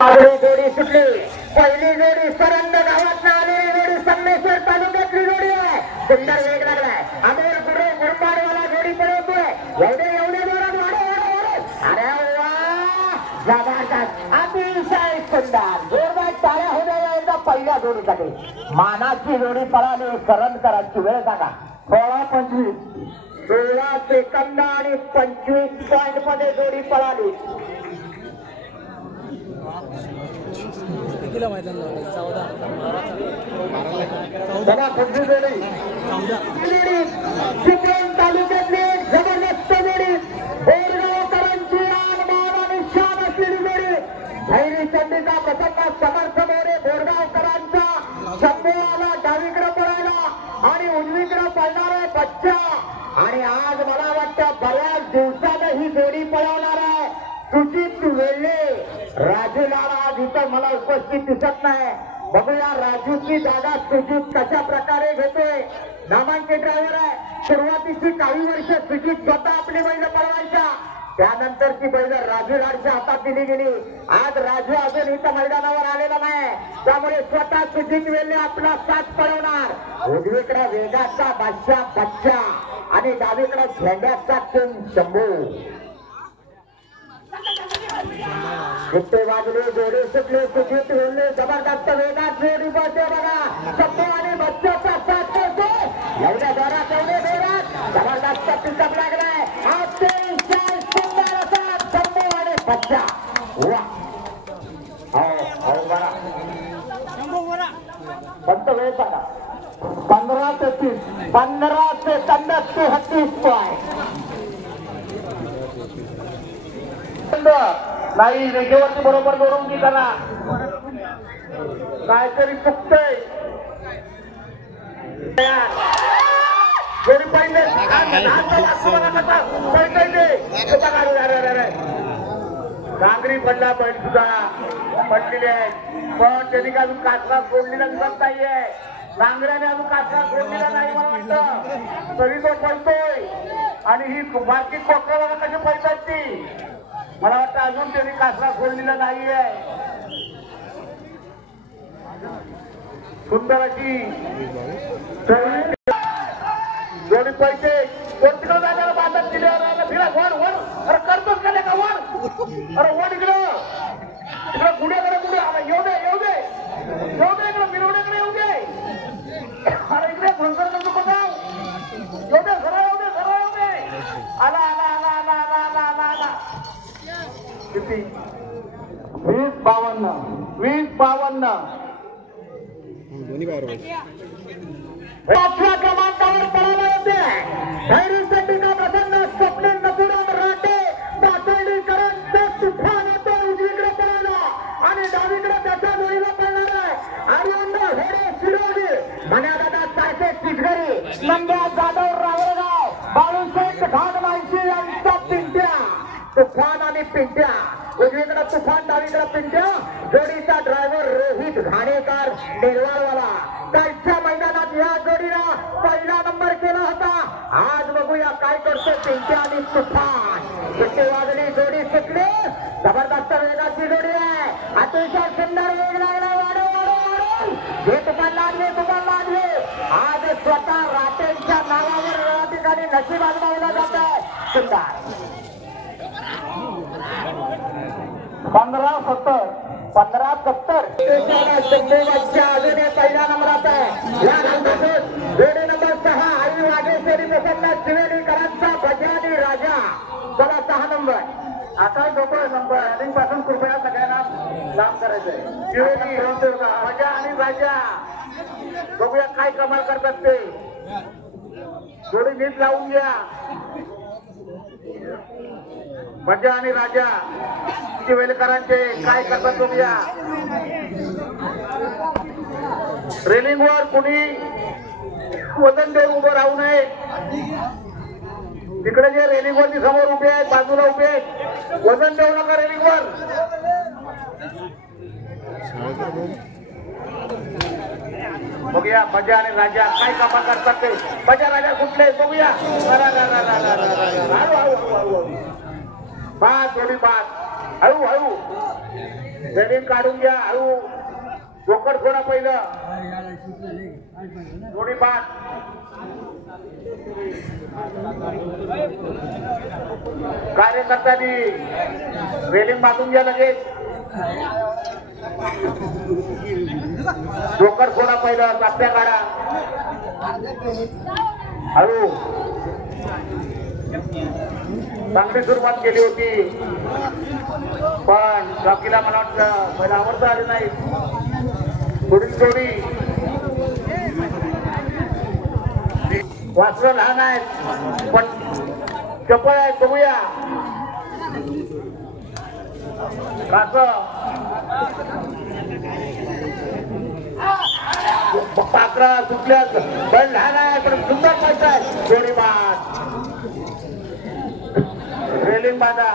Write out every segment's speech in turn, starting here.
जोडी सुटली पहिली जोडी सरंद गावात आलेली जोडी संगमेश्वर तालुक्यातली जोडी आहे. सुंदर वेग लागलाय अमोल गुरु गुरुपाडवाला जोडी पळवतोय. एवढे जोरात वाढे अरे वा जबरदस्त अतिशय सुंदर जोरदार टाळ्या होण्या एकदा पहिल्या जोडीसाठी. मानाची जोडी पळाली करंदकरांची वेळ सांगा 16 सेकंद आणि 25 पॉइंट मध्ये जोडी पळाली. तालुक्यातली जबरदस्त जोडी बोरगावकरांची आनमान आणि शान असलेली जोडी. भैरी चंडीचा प्रसंग समर्थ मोरे बोरगावकरांचा शंभू आला डावीकडे पळायला आणि उजवीकडे पळणारा बच्चा. आणि आज मला वाटतं बऱ्याच दिवसानं ही जोडी पळवणार आहे. सुजित वेल्हे राजू लाल आज इथं मला उपस्थित दिसत नाही. बघूया राजूची जागा सुजित कशा प्रकारे घेतोय. नामांकित ड्रायव्हर आहे. सुरुवातीची काही वर्ष सुजित स्वतः आपली बैल पळवायच्या त्यानंतरची बैल राजू लाडच्या हातात दिली गेली. आज राजू अजून इथं मैदानावर आलेला नाही त्यामुळे स्वतः सुजित वेल्हे आपला साथ पळवणार. उजवीकडे वेगाचा बादशाह बच्चा आणि डावीकडे झेंड्याचा किंग शंभू. वाजले जोडी सुटले सुजित वेल्हे जबरदस्त वेगात जोडी बसते बघा. शंभू आणि बच्चाचा साथ करतो. एवढ्या जोरात जबरदस्त पिकअप लागलाय. अतिशय सुंदर असा शंभू आणि बच्चा. वा फक्त वेळ सांगा 15 ते 30 15 सेकंद 33 पॉइंट. नाही रेषेवरती बरोबर जोडून की त्याला काहीतरी चुकतंय. जोडी पहिले डांगरी पडला बैल सुद्धा पडलेले आहेत पण त्यांनी अजून कासरा सोडलेला दिसत नाहीये. डांगऱ्याने अजून कासरा सोडलेला नाही मला वाटतं तरी तो पडतोय. आणि ही बाकी कोकराला कशी पडतात ती मला वाटतं अजून त्यांनी कासरा सोडलेला नाहीये. सुंदर अशी जोडी पैसे तिकडे जायला बांधत दिल्यावर फिरा वर वर अरे करतोच का का वर अरे वर इकडं इकडं गुड्याकडे गुड्या येऊ दे इकडं मिरवण्याकडे येऊ दे. अरे इकडे भंकर करतो बघा येऊ दे सरळ येऊ दे आला किती 20-52 दोन्ही बाहेर 5व्या क्रमांकावर पळाला होते. भैरीसाठी का प्रसन्न स्वप्नील नपुरा राटे पातळीकरांचा तुफान होतो. उजवीकडे पळाला आणि डावीकडे त्याच्या जोडीला पळणार आहे. आर्यंदा हेडे शिरोडी मन्यादादा सारखे चिटगरी नंद्या जाधव रावळगाव बाळूशेठ घाणमांशी यांचा पिंट्या. तुफान आणि पिंट्या उजवीकडे तुफान डावीकडे पिंट्या. जोडीचा ड्रायव्हर रोहित घाणेकर नेरवाळवाला. कालच्या मैदानात या जोडीला पहिला नंबर केला होता. आज बघूया काय करतो पिंट्या आणि तुफान. पिंटे वाजली जोडी सुटली जबरदस्त वेगाची जोडी आहे. अतिशय सुंदर वेग लागला. वाढव जे तुफान लागले आज स्वतः राटेंच्या नावावर या ठिकाणी नशीब आजमावला जात आहे. सुंदर 15-70 अजून पहिल्या नंबरात आहे. या जोडी नंबर 6 आई वाघेश्वरी प्रसन्न त्रिवेणीकरांचा भजानी राजा. चला 6 नंबर आता नंबर रनिंग पासून कृपया सगळ्यांना लांब करायचंय. भजा आणि राजा बघूया काय कमाल करतात ते. जोडी नीट लावून घ्या. भजा आणि राजा वेलकरांचे काय करतात बघूया. रेलिंग वर कुणी वजन देऊन उभं राहू नये. तिकडे जे रेलिंग वरती समोर उभे आहेत बाजूला उभे आहेत वजन देऊ नका रेलिंग वर. बघूया भजा आणि राजा काय कामा करतात ते. भजा राजा कुठले बघूया. बाद जोडी बाद हळू जमीन काढून घ्या हळू जोकर थोडा पहिलं जोडी पाच कार्यकर्त्यांनी रेलिंग बांधून घ्या लगेच जोकर थोडा पहिलं चाप्या काढा हळू चांगली सुरुवात केली होती पण जॉकीला मला वाटतं पहिला आवडता आली नाही पुढील जोडी वासरं लहान आहेत पण चपळ आहे बघूया पाकरा सुटल्या पण लहान आहे पण सुंदर पैसा आहे जोडी बाद रेलिंग बांधा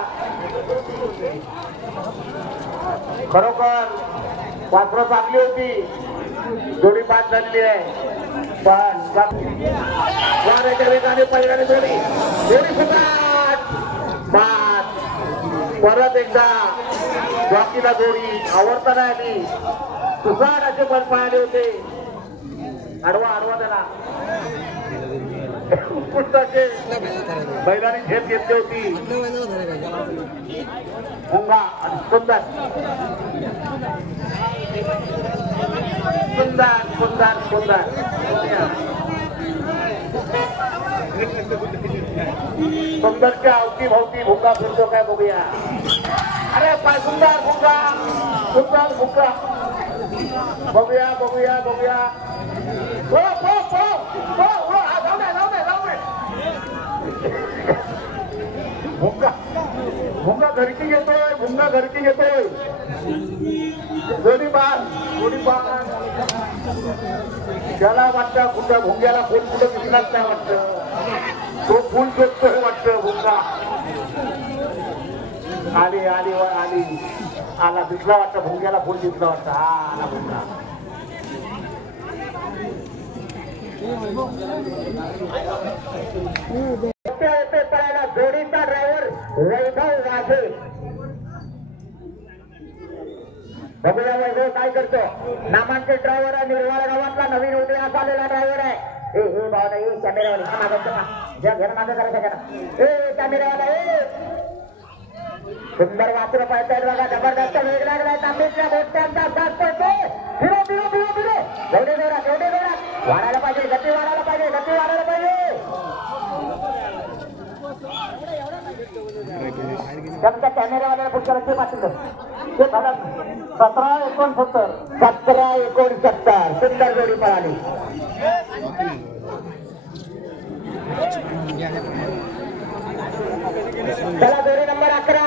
खरोखर वासरं चांगली होती जोडी बाद झाली आहे पण वाऱ्याच्या वेगाने पहिल्याने जोडी सुद्धा बाद परत एकदा जॉकीला जोडी आवडताना आली सुसाट असे बल पाहिले होते आडवा त्याला पुस्तकाचे बैलाने झेप घेतली होती भुंगा आणि सुंदर सुंदरच्या अवती भोवती भुंगा फिरतो काय बघूया अरे पाय सुंदर भुंगा बघूया भुंगा घरची घेतोय दोन्ही बार त्याला वाटतं कुठं भुंग्याला फुल कुठं दिसलाच नाही वाटतं तो फुल शोधतोय वाटतं भुंगा आली आला दिसला वाटतं भुंग्याला फुल दिसला वाटतं हा आला भुंगा पडायला जोडीचा ड्रायव्हर वैभव वाघे बघूया वैभव काय करतो नामांकित ड्रायव्हर आहे निर्वाळ गावातला नवीन उदयास आलेला ड्रायव्हर आहे हे भावना हे कॅमेरावाला मागं मागं करायचं का कॅमेरावाला सुंदर वासरं पाहतायत बघा जबरदस्त वेग लागलाय तांबीच्या मोठ्यांचा साथ पडतो फिरो एवढे जोरात वाढायला पाहिजे गती वाढायला पाहिजे त्यांच्या कॅमेरावाल्याला पुढच्या रस्ते पाठवलं ते झालं 17-69 सुंदर जोडी पळाली चला जोडी नंबर 11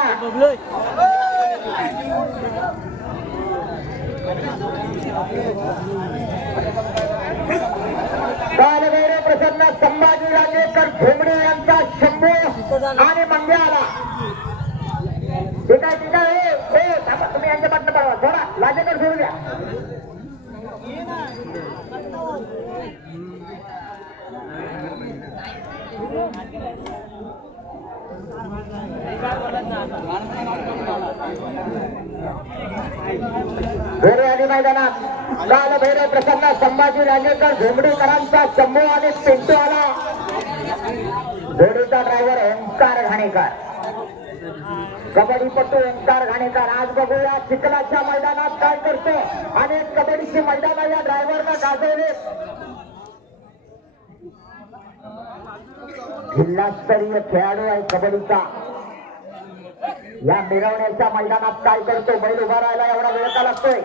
बालगैरे प्रसन्न संभाजी राजेकर झोमडे यांचा शंभू आणि मंग्याला ठीक आहे तुम्ही यांच्या पाठनं पळवा थोडा राजेकर सोडू द्या घोडे आणि मैदानात काल भैरव प्रसन्न संभाजी राजेकर झोमडीकरांचा शंभू आणि पिंटू आला घोडीचा ड्रायव्हर ओंकार घाणेकर कबड्डीपटू ओंकार घाणेकर आज बघूया चिखलाच्या मैदानात काय करतो आणि कबड्डीची मैदान या ड्रायव्हरला गाजवले जिल्हास्तरीय खेळाडू आहे कबड्डीचा या मिरवण्याच्या मैदानात काय करतो बैल उभा राहायला एवढा वेळ का लागतोय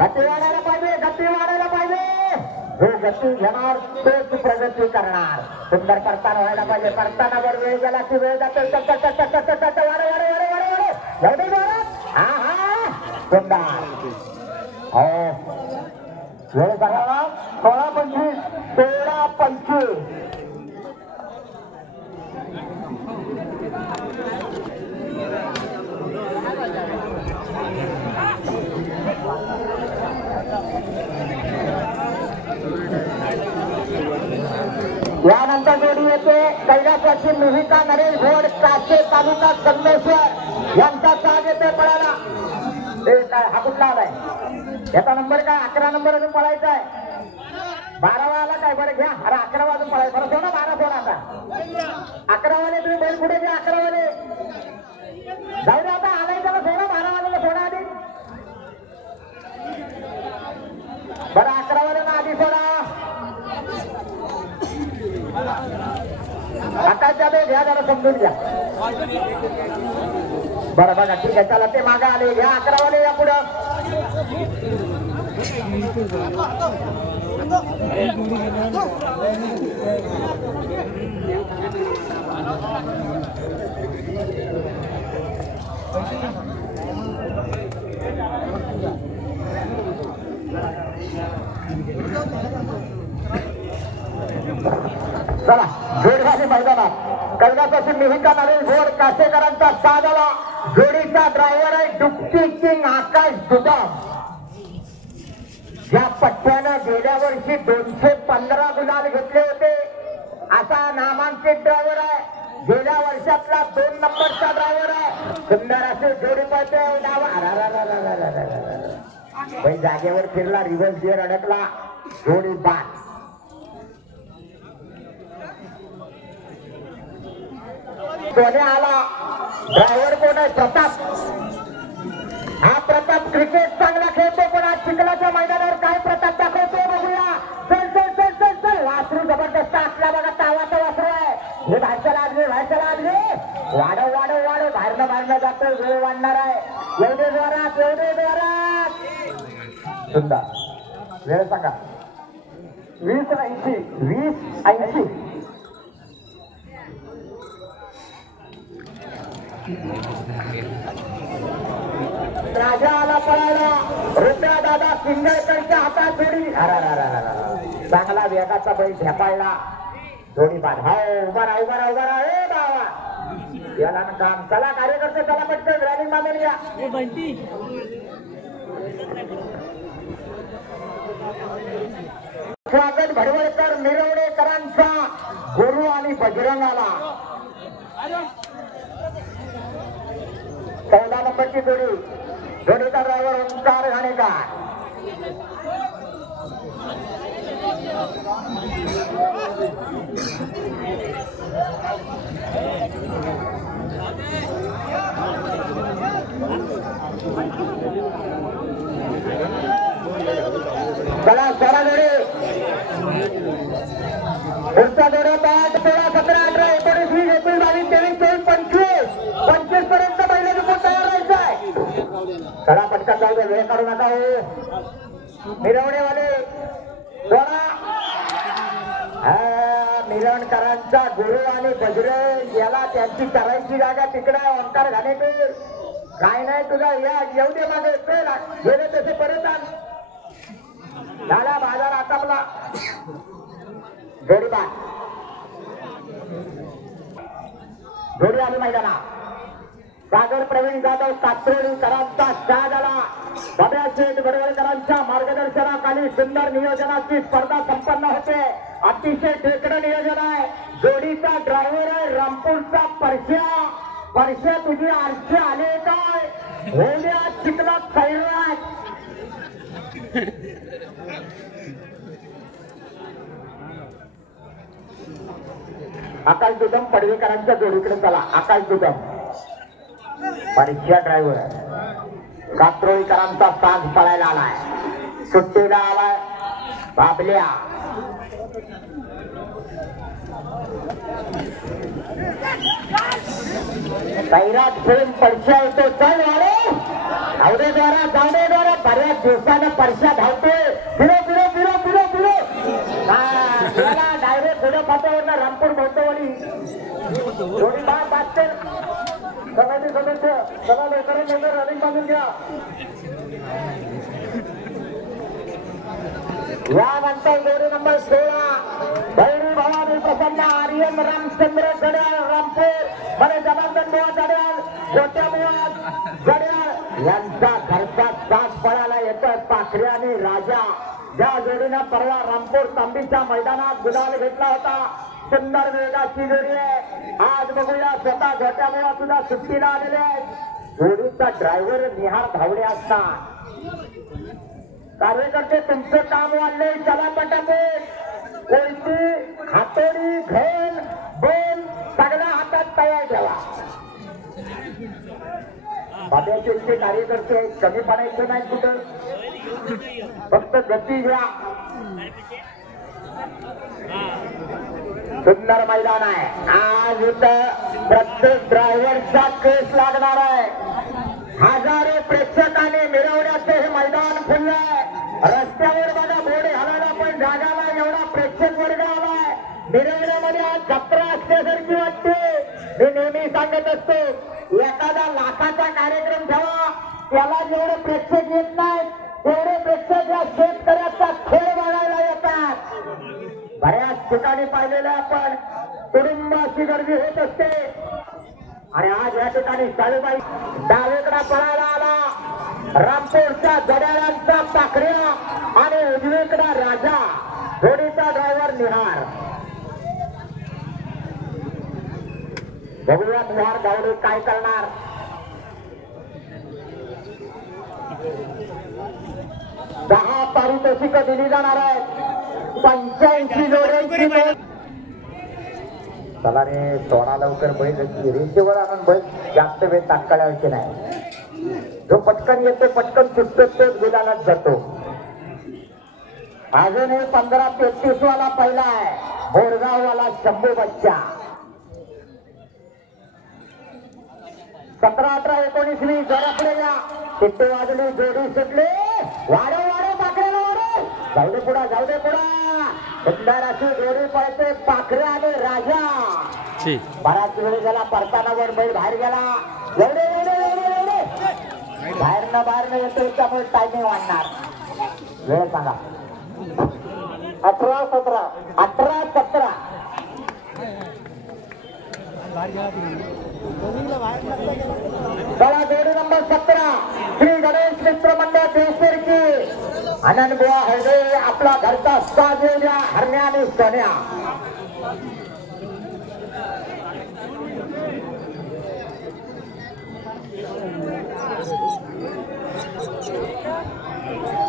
गती वाढायला पाहिजे जो गती घेणार तोच प्रगती करणार सुंदर करताना व्हायला पाहिजे करताना जर वेळ गेला की वेळ जातो सुंदर वेळ करा 16-25 यानंतर जोडी येते कैलासवासी मिहिका नरेश घोड काशे तालुका संगमेश्वर यांचा साथ येते पळाला ते काय हा कुठला आलाय याचा नंबर काय 11 नंबर अजून पळायचा आहे 12 वाला काय बरं घ्या अरे 11 वाजून पळायचं बरं सोडा 12 सोडा आता 11 वाले तुम्ही बैल पुढे घ्या 11 वाले जाऊ दे आता आलाय त्याला सोडा 12 वाल्याला सोडा आधी बरं 11 वाल्याला आधी सोडा आता त्या घ्या जरा समजून घ्या बरं बघा ठीक आहे चला ते मागे आले घ्या 11 वाले या पुढं चला जोडगावी मैदानात कैलासाची मिहिका नवीन घोड कासेकरांचा साथ आला जोडीचा ड्रायव्हर आहे डुक्की किंग आकाश दुधाम या पट्ट्यानं गेल्या वर्षी 215 गुलाल घेतले होते असा नामांकित ड्रायव्हर आहे गेल्या वर्षातला 2 नंबरचा ड्रायव्हर आहे सुंदर असे जोडी पळते भाई जागेवर फिरला रिव्हर्स गिअर अडकला जोडी बाद सोने आला ड्रायव्हर कोण आहे प्रताप हा प्रताप क्रिकेट चांगला खेळतो पण आज चिखलाच्या मैदानावर काय प्रताप दाखवतो बघूया चल चल चल चल चल वासरू जबरदस्त असला बघा तावाचा वासरू आहे हे भाषा लागले वाढव वाढव वाढव बाहेरनं जातो वेळ वाढणार आहे एवढे जोरात सुंदर वेळ सांगा 20:80 राजा आला पळायला रुपया दादा सिंगळकरच्या हातात जोडी चांगला वेगाचा बैल झेपाळला जोडी बाद हो उभा राहा ए बाबा याला ना काम चला कार्यकर्ते चला पटकन रॅलिंग बांधून या स्वागत भडवळकर मिरवणेकरांचा गुरु आणि बजरंगाला 14 नंबरची जोडी जोडीचा ड्रायव्हर ओंकार घाणेकर चला चला जोडी पुढचा जोडी 5 16 17 18 19 20 21 22 23 24 25 पर्यंत बैल तयार राहायचं आहे चला पटकन जाऊ दे वेळ काढू नका हो मिरवणेवाले सोडा मिरणकरांचा गुरु आणि बजरंग याला त्यांची करायची जागा तिकडे ओंकार घाणेकर काय नाही तुझा या येऊ दे मागे गेले तसे परत आण झाला बाजार आटापला जोडी आली मैदानात सागर प्रवीण जाधव कात्रोळीकरांचा शाह झाला बाब्या शेठ बडवळकरांच्या मार्गदर्शनाखाली सुंदर नियोजनाची स्पर्धा संपन्न होते अतिशय ढेकडं नियोजन आहे जोडीचा ड्रायव्हर आहे रामपूरचा परश्या तुझी आरशी आले काय होण्या चिखलात सैराट आकाश दुदम पडवेकरांच्या जोडीकडे चला आकाश दुदम परीक्षा ड्रायव्हर कात्रोळीकरांचा साज पळायला आलाय सुट्टीला आलाय बाबल्या सैराट फिरून परश्या येतो चल वाले धावण्याद्वारा बऱ्याच दिवसानं परश्या धावतोय फिरो डायरेक्ट पुढे फाट्यावरनं रामपूर भोवतवणी जोडी बाजते सगळ्यांनी सदस्य सगळा लवकर रनिंग बांधून घ्या यानंतर जोडी नंबर 16 भैरी भवानी प्रसन्न आर्यन रामचंद्र गड्याळ रामपूर मध्ये जनार्दन बुवा गड्याळ छोट्या बुवा गड्याळ यांचा घरचा साथ पळायला येतोय पाखरे आणि राजा ज्या जोडीनं परवा रामपूर तांबीच्या मैदानात गुलाल घेतला होता सुंदर वेगाची जोडी आहे आज बघूया स्वतः छोट्या बुवा सुद्धा सुट्टीला आलेले आहेत जोडीचा ड्रायव्हर निहार धावडे असणार. कार्यकर्ते तुमचं काम वाढले, चला पटापट. कोणती हातोडी घेऊन बोल सगळ्या हातात तयार ठेवा. बाब्याचे कार्यकर्ते आहेत, कमी पडायचं नाही कुठं, फक्त गती घ्या. सुंदर मैदान आहे आज. इथं प्रत्येक ड्रायव्हरचा केस लागणार आहे. हजारो प्रेक्षकांनी मिरवण्याचे हे मैदान खुललं आहे. रस्त्यावर बघा बोर्ड घालायला पण जागा नाही, एवढा प्रेक्षक वर्ग आलाय. मिरवण्यामध्ये आज जत्रा असल्यासारखी वाटते. मी नेहमी सांगत असतो, एखादा लाखाचा कार्यक्रम ठेवा, त्याला जेवढे प्रेक्षक येत नाही तेवढे प्रेक्षक या शेतकऱ्याचा खेळ बघायला येतात. बऱ्याच ठिकाणी पाहिलेलं आपण कुटुंब अशी गर्दी होत असते. आणि आज या ठिकाणी साळूबाई डावीकडा पळायला आला. रामपूरच्या जड्याळ्यांचा पाखऱ्या आणि उजवीकडा राजा. जोडीचा ड्रायव्हर निहार. बघूया निहार गावडे काय करणार. दहा पारितोषिक दिली जाणार आहेत. 85 जोड्यांची नोंद. चला रे सोडा लवकर बैल रेषेवर आणून बैल जास्त वेळ तात्काळायचे नाही. जो पटकन येतो पटकन सुटतो तोच गुलालाच जातो. अजूनही 15-33 वाला पहिला आहे. बोरगाव वाला शंभू बच्चा. 17, 18, 19, 20 जरा पुढे या. तिथे वाजली जोडी सुटली. वाढव वाढव पाखऱ्याला वाढव. जाऊ दे पुढा जाऊ दे पुढा. सुंदर अशी जोडी पळते पाखरे आणि राजा. बराच वेळ गेला पडताना वर बैल बाहेर गेला. एवढे एवढे एवढे एवढे बाहेरनं येतो त्यामुळे टायमिंग वाढणार. वेळ सांगा. 18, 17, 18, 17. चला जोडी नंबर 17 श्री गणेश मित्र मंडळ देशेरची. आनंद बुवा हळदे आपला घरचा साज येऊया. हरण्या आणि सोन्या.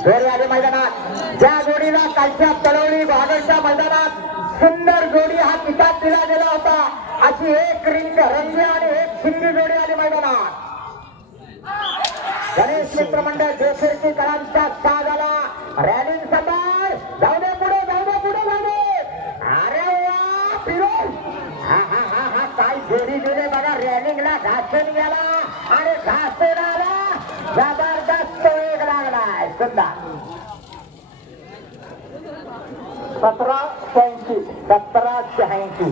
जोडी आली मैदानात. ज्या जोडीला कालच्या तळवली भागडच्या मैदानात सुंदर जोडी हा किताब दिला गेला होता, अशी एक रिंग रंगी आणि एक शिंदी जोडी आली मैदानात. गणेश मित्र मंडळ देशेरची करांचा साज आला. रॅलिंग सतार. जाऊ दे पुढे जाऊ दे पुढे जाऊ दे. अरे वा फिरोज. हा हा हा हा काय जोडी दिले बघा. रॅलिंगला घासून गेला आणि घासून आला. जबरदस्त वेग लागलाय. सुंदर. 17-86.